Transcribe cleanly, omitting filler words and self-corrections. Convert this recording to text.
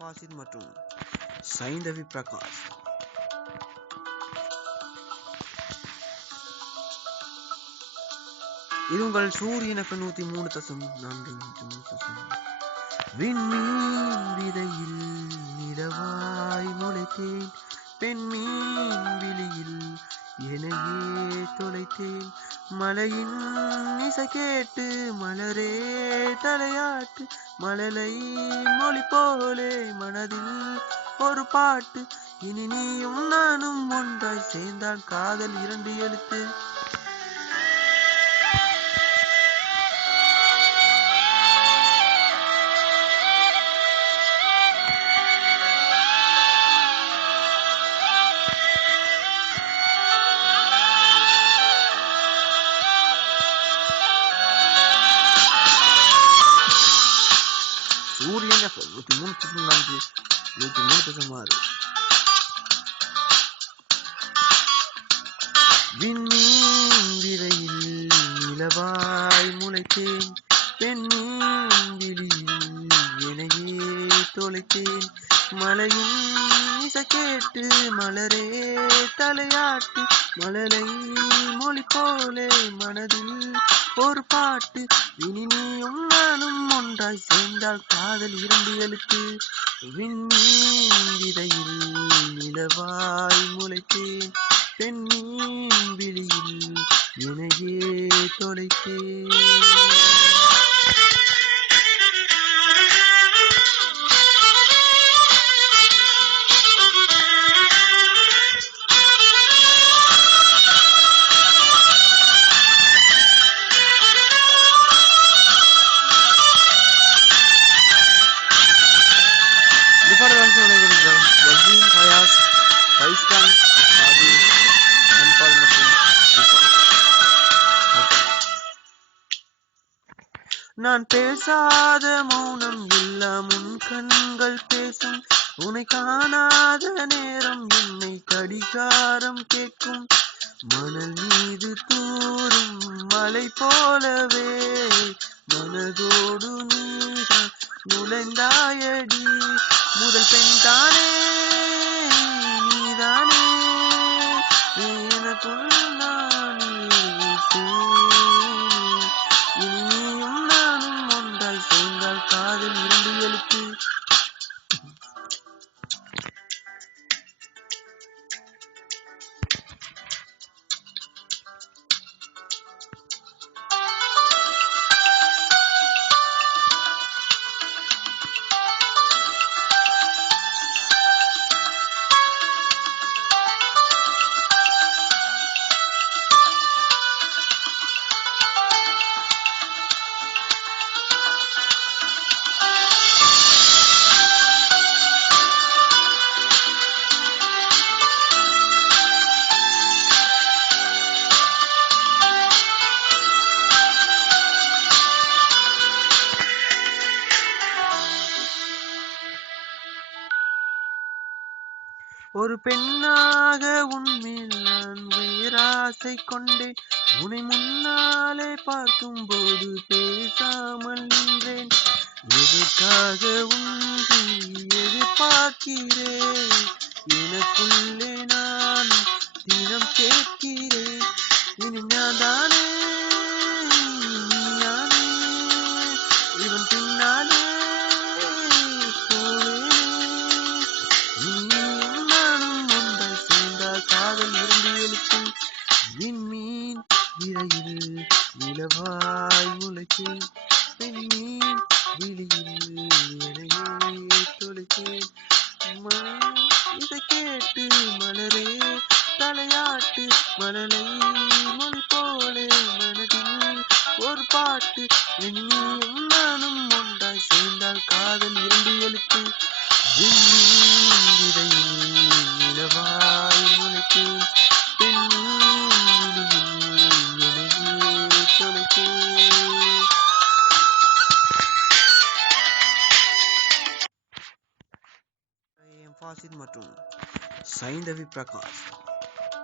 ஃபாசில் மற்றும் சைந்தவி பிரகாஷ். இது உங்கள் சூரியன் FM 103.4. விண்மீன் விதையில் நிலவாய் முளைத்தேன், பெண்மீன் விழியில் எனையே தொலைத்தேன். மலையின் இசை கேட்டு மலரே தலையாட்டு, மழலை மொழி போலே மனதில் ஒரு பாட்டு. இனி நீயும் நானும் ஒன்றாய் சேர்ந்தால் காதல் 2 எழுத்து. சூரியன் FM 103.4, 103.6. விண்மீன் விதையில் நிலவாய் முளைத்தேன், பெண்மீன் விழியில் எனையே தொலைத்தேன். மலையின் இசை கேட்டு மலரே தலையாட்டு, மழலை மொழி போலே மனதில் ஒரு பாட்டு. இனி நீயும் நானும் ஒன்றாய் சேர்ந்தால் காதல் 2 எழுத்து. விண்மீன் விதையில் நிலவாய் முளைத்தேன், பெண்மீன் விழியில் எனையே தொலைத்தேன். நான் பேசாத மௌனம் எல்லாம் உன் கண்கள் பேசும், உன்னை காணாத நேரம் என்னை கடிகாரம் கேட்கும். மணல் மீது தூரும் மலை போலவே மனதோடு நீதான் நுழைந்தாயடி. முதல் பெண் தானே நீதானே, எனக்குள் நான் இனியும் நானும் ஒன்றால் சேர்ந்தால் காதல் 2 எழுத்து. ஒரு பெண்ணாக உன்மேல் நான் வேறாசை கொண்டேன், உன்னை முன்னாலே பார்க்கும் போது பேசாமல் நின்றேன். எதற்காக உன்னை எதிர்பார்க்கிறேன், எனக்குள்ளே நான் தினம் கேட்கிறேன். இனி நான் தானே நீயானே, இவன் பின்னாலே காதல் 2 எழுத்து. விண்மீன் விதையில் நிலவாய் முளைத்தேன், பெண்மீன் விழியில் எனையே தொலைத்தேன். இதை கேட்டு மலரே தலையாட்டு, மழலை மொழி போலே மனதில் ஒரு பாட்டு. நீயும் நானும் ஒன்றாய் சேர்ந்தால் காதல் 2 எழுத்து. விண்மீன் விதையில் நிலவாய் முளைத்தேன், பெண்மீன் விழியில் எனையே தொலைத்தேன். ஃபாசில் மற்றும் சைந்தவி பிரகாஷ்.